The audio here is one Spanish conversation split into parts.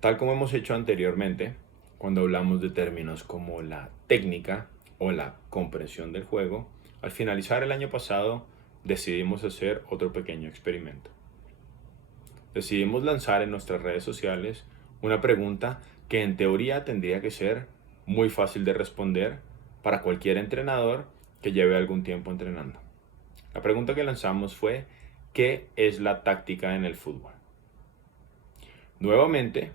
Tal como hemos hecho anteriormente, cuando hablamos de términos como la técnica o la comprensión del juego, al finalizar el año pasado decidimos hacer otro pequeño experimento. Decidimos lanzar en nuestras redes sociales una pregunta que en teoría tendría que ser muy fácil de responder para cualquier entrenador que lleve algún tiempo entrenando. La pregunta que lanzamos fue: ¿qué es la táctica en el fútbol? Nuevamente,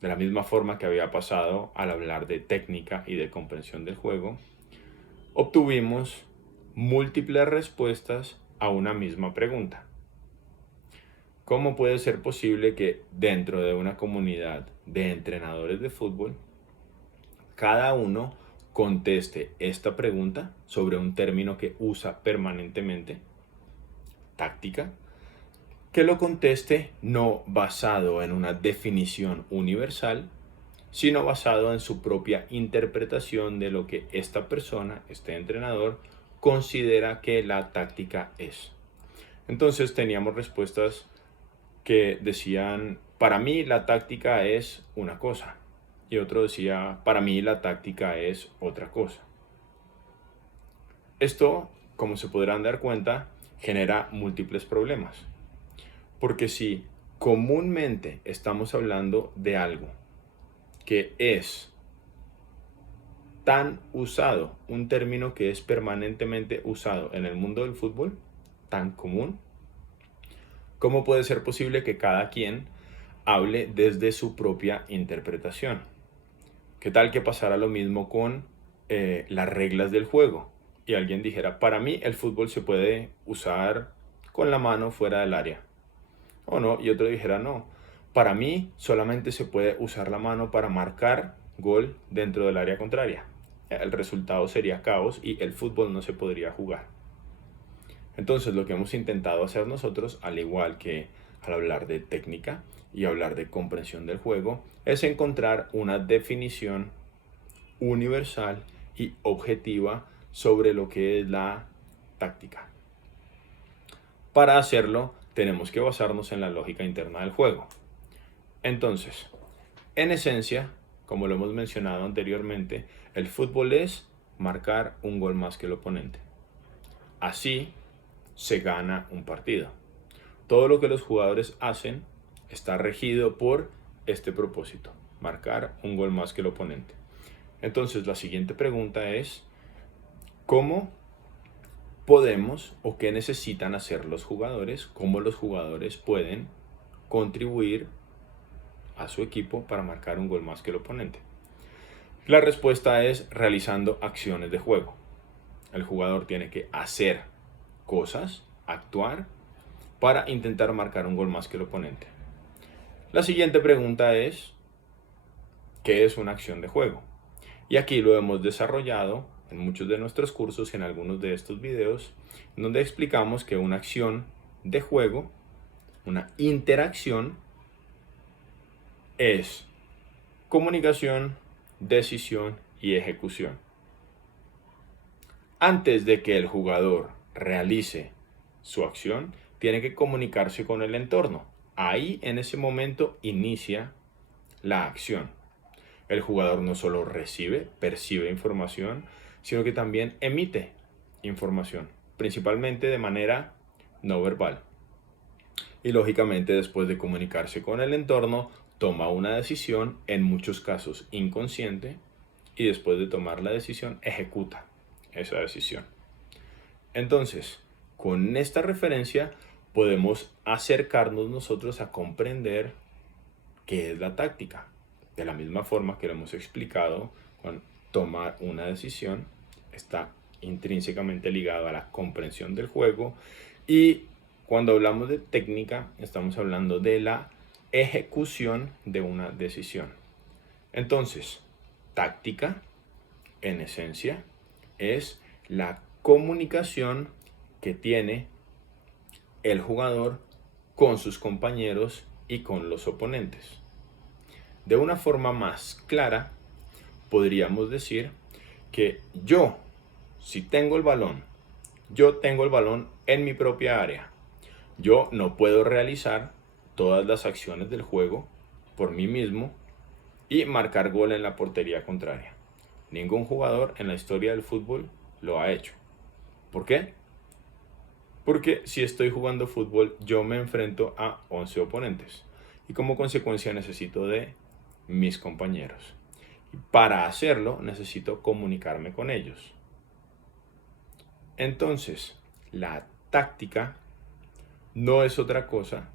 de la misma forma que había pasado al hablar de técnica y de comprensión del juego, obtuvimos múltiples respuestas a una misma pregunta. ¿Cómo puede ser posible que dentro de una comunidad de entrenadores de fútbol, cada uno conteste esta pregunta sobre un término que usa permanentemente, táctica, que lo conteste no basado en una definición universal, sino basado en su propia interpretación de lo que esta persona, este entrenador, considera que la táctica es? Entonces teníamos respuestas que decían: para mí la táctica es una cosa, y otro decía: para mí la táctica es otra cosa. Esto, como se podrán dar cuenta, genera múltiples problemas, porque si comúnmente estamos hablando de algo que es tan usado, un término que es permanentemente usado en el mundo del fútbol, tan común, ¿cómo puede ser posible que cada quien hable desde su propia interpretación? ¿Qué tal que pasara lo mismo con las reglas del juego? Y alguien dijera: para mí el fútbol se puede usar con la mano fuera del área. O no, y otro dijera: no, para mí solamente se puede usar la mano para marcar gol dentro del área contraria. El resultado sería caos y el fútbol no se podría jugar. Entonces, lo que hemos intentado hacer nosotros, al igual que al hablar de técnica y hablar de comprensión del juego, es encontrar una definición universal y objetiva sobre lo que es la táctica. Para hacerlo, tenemos que basarnos en la lógica interna del juego. Entonces, en esencia, como lo hemos mencionado anteriormente, el fútbol es marcar un gol más que el oponente. Así se gana un partido. Todo lo que los jugadores hacen está regido por este propósito: marcar un gol más que el oponente. Entonces, la siguiente pregunta es: ¿cómo podemos o qué necesitan hacer los jugadores? ¿Cómo los jugadores pueden contribuir a su equipo para marcar un gol más que el oponente? La respuesta es realizando acciones de juego. El jugador tiene que hacer cosas, actuar, para intentar marcar un gol más que el oponente. La siguiente pregunta es: ¿qué es una acción de juego? Y aquí lo hemos desarrollado en muchos de nuestros cursos y en algunos de estos videos, en donde explicamos que una acción de juego, una interacción, es comunicación, decisión y ejecución. Antes de que el jugador realice su acción, tiene que comunicarse con el entorno. Ahí, en ese momento, inicia la acción. El jugador no solo recibe, percibe información, sino que también emite información, principalmente de manera no verbal. Y lógicamente, después de comunicarse con el entorno, toma una decisión, en muchos casos inconsciente, y después de tomar la decisión, ejecuta esa decisión. Entonces, con esta referencia podemos acercarnos nosotros a comprender qué es la táctica. De la misma forma que lo hemos explicado, con tomar una decisión está intrínsecamente ligado a la comprensión del juego, y cuando hablamos de técnica estamos hablando de la ejecución de una decisión. Entonces, táctica, en esencia, es la comunicación que tiene el jugador con sus compañeros y con los oponentes. De una forma más clara, podríamos decir que si tengo el balón, yo tengo el balón en mi propia área. Yo no puedo realizar todas las acciones del juego por mí mismo y marcar gol en la portería contraria. Ningún jugador en la historia del fútbol lo ha hecho. ¿Por qué? Porque si estoy jugando fútbol, yo me enfrento a 11 oponentes y como consecuencia necesito de mis compañeros. Y para hacerlo necesito comunicarme con ellos. Entonces, la táctica no es otra cosa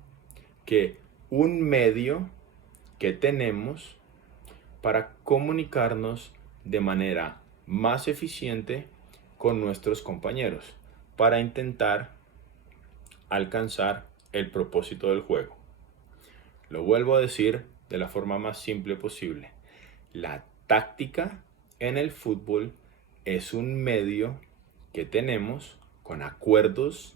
que un medio que tenemos para comunicarnos de manera más eficiente con nuestros compañeros, para intentar alcanzar el propósito del juego. Lo vuelvo a decir de la forma más simple posible. La táctica en el fútbol es un medio que tenemos con acuerdos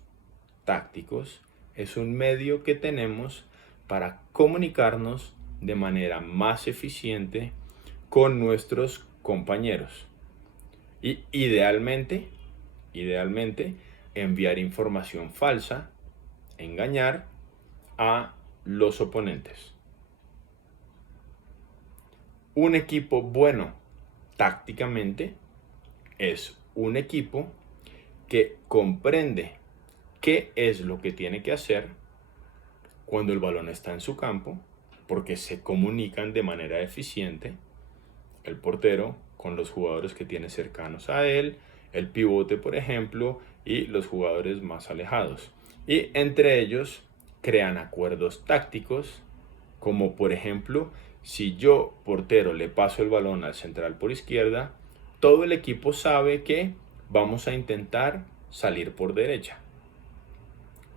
tácticos, es un medio que tenemos para comunicarnos de manera más eficiente con nuestros compañeros. Y idealmente enviar información falsa, engañar a los oponentes. Un equipo bueno tácticamente es un equipo que comprende qué es lo que tiene que hacer cuando el balón está en su campo, porque se comunican de manera eficiente el portero con los jugadores que tiene cercanos a él, el pivote por ejemplo, y los jugadores más alejados. Y entre ellos crean acuerdos tácticos, como por ejemplo, si yo, portero, le paso el balón al central por izquierda, todo el equipo sabe que vamos a intentar salir por derecha.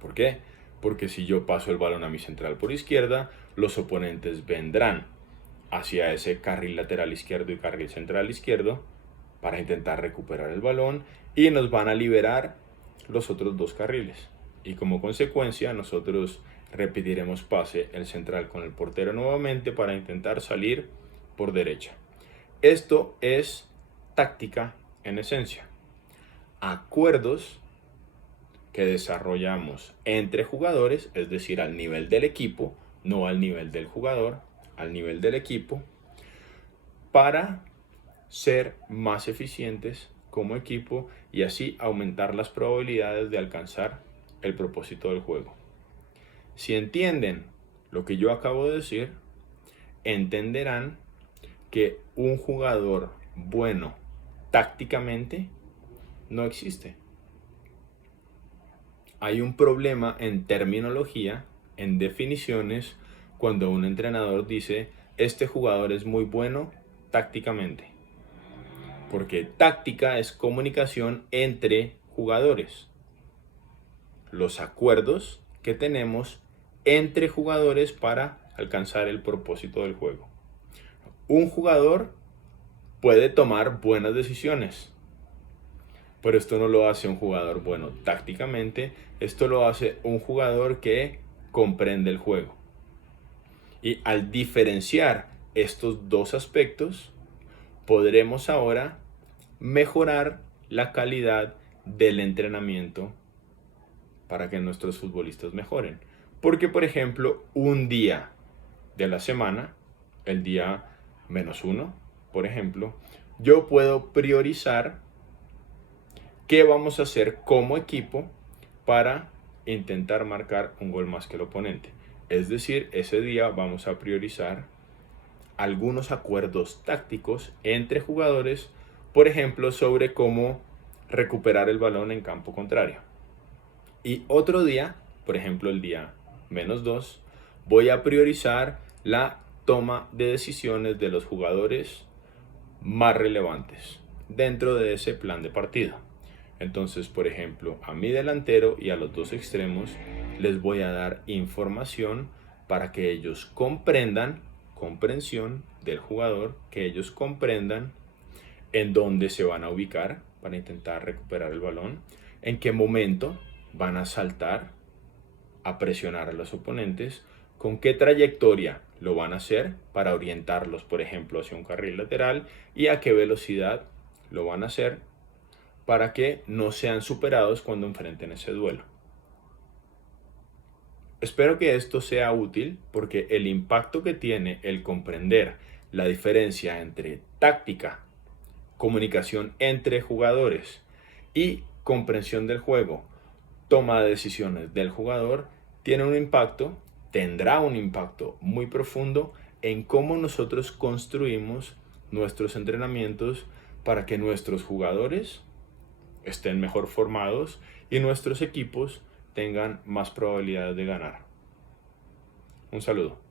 ¿Por qué? Porque si yo paso el balón a mi central por izquierda, los oponentes vendrán hacia ese carril lateral izquierdo y carril central izquierdo para intentar recuperar el balón y nos van a liberar los otros dos carriles. Y como consecuencia nosotros repetiremos pase el central con el portero nuevamente para intentar salir por derecha. Esto es táctica en esencia. Acuerdos que desarrollamos entre jugadores, es decir, al nivel del equipo, no al nivel del jugador, al nivel del equipo, para ser más eficientes como equipo y así aumentar las probabilidades de alcanzar el propósito del juego. Si entienden lo que yo acabo de decir, entenderán que un jugador bueno tácticamente no existe. Hay un problema en terminología, en definiciones, cuando un entrenador dice, este jugador es muy bueno tácticamente. Porque táctica es comunicación entre jugadores. Los acuerdos que tenemos entre jugadores para alcanzar el propósito del juego. Un jugador puede tomar buenas decisiones, pero esto no lo hace un jugador bueno tácticamente, esto lo hace un jugador que comprende el juego. Y al diferenciar estos dos aspectos, podremos ahora mejorar la calidad del entrenamiento para que nuestros futbolistas mejoren. Porque, por ejemplo, un día de la semana, el día -1, por ejemplo, yo puedo priorizar qué vamos a hacer como equipo para intentar marcar un gol más que el oponente. Es decir, ese día vamos a priorizar algunos acuerdos tácticos entre jugadores, por ejemplo, sobre cómo recuperar el balón en campo contrario. Y otro día, por ejemplo, el día -2, voy a priorizar la toma de decisiones de los jugadores más relevantes dentro de ese plan de partido. Entonces, por ejemplo, a mi delantero y a los dos extremos les voy a dar información para que ellos comprensión del jugador, que ellos comprendan en dónde se van a ubicar para intentar recuperar el balón, en qué momento van a saltar a presionar a los oponentes, con qué trayectoria lo van a hacer para orientarlos, por ejemplo, hacia un carril lateral y a qué velocidad lo van a hacer para que no sean superados cuando enfrenten ese duelo. Espero que esto sea útil porque el impacto que tiene el comprender la diferencia entre táctica, comunicación entre jugadores y comprensión del juego, toma de decisiones del jugador, tiene un impacto, tendrá un impacto muy profundo en cómo nosotros construimos nuestros entrenamientos para que nuestros jugadores estén mejor formados y nuestros equipos tengan más probabilidades de ganar. Un saludo.